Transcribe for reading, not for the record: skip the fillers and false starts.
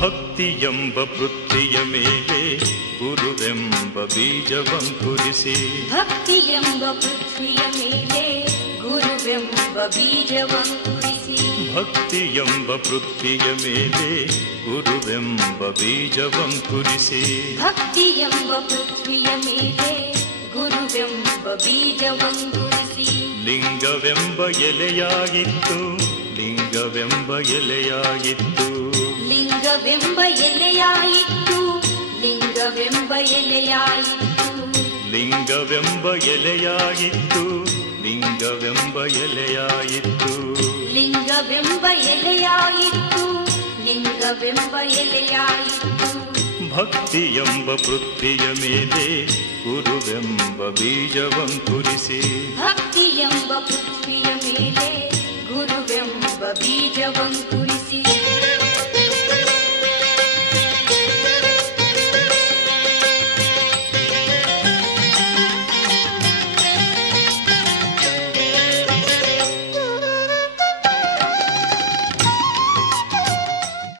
ಭಕ್ತಿಯೆಂಬ ಪೃಥ್ವಿಯ ಮೇಲೆ ಗುರುವೆಂಬ ಬೀಜವಂಕುರಿಸಿ ಭಕ್ತಿಯೆಂಬ ಪೃಥ್ವಿಯ ಮೇಲೆ ಗುರುವೆಂಬ ಬೀಜವಂಕುರಿಸಿ ಭಕ್ತಿಯೆಂಬ ಪೃಥ್ವಿಯ ಮೇಲೆ ಗುರುವೆಂಬ ಬೀಜವಂಕುರಿಸಿ ಭಕ್ತಿಯೆಂಬ ಪೃಥ್ವಿಯ ಮೇಲೆ ಗುರುವೆಂಬ ಬೀಜವಂಕುರಿಸಿ ಲಿಂಗವೆಂಬ ಎಲೆಯಾಗಿತ್ತು ಲಿಂಗವೆಂಬ ಎಲೆಯಾಗಿತ್ತು ಲಿಂಗವೆಂಬ ಎಲೆಯಾಯಿತು ಲಿಂಗವೆಂಬ ಎಲೆಯಾಯಿತು ಲಿಂಗವೆಂಬ ಎಲೆಯಾಗಿತ್ತು ಲಿಂಗವೆಂಬ ಎಲೆಯಾಯಿತ್ತು ಲಿಂಗವೆಂಬ ಎಲೆಯಾಯಿತು ಲಿಂಗವೆಂಬ ಎಲೆಯಾಯಿತು ಭಕ್ತಿಯೆಂಬ ಪೃಥ್ವಿಯ ಮೇಲೆ ಗುರುವೆಂಬ ಬೀಜವಂಕುರಿಸಿ ಭಕ್ತಿಯೆಂಬ ಪೃಥ್ವಿಯ ಮೇಲೆ ಗುರುವೆಂಬ ಬೀಜವಂಕುರಿಸಿ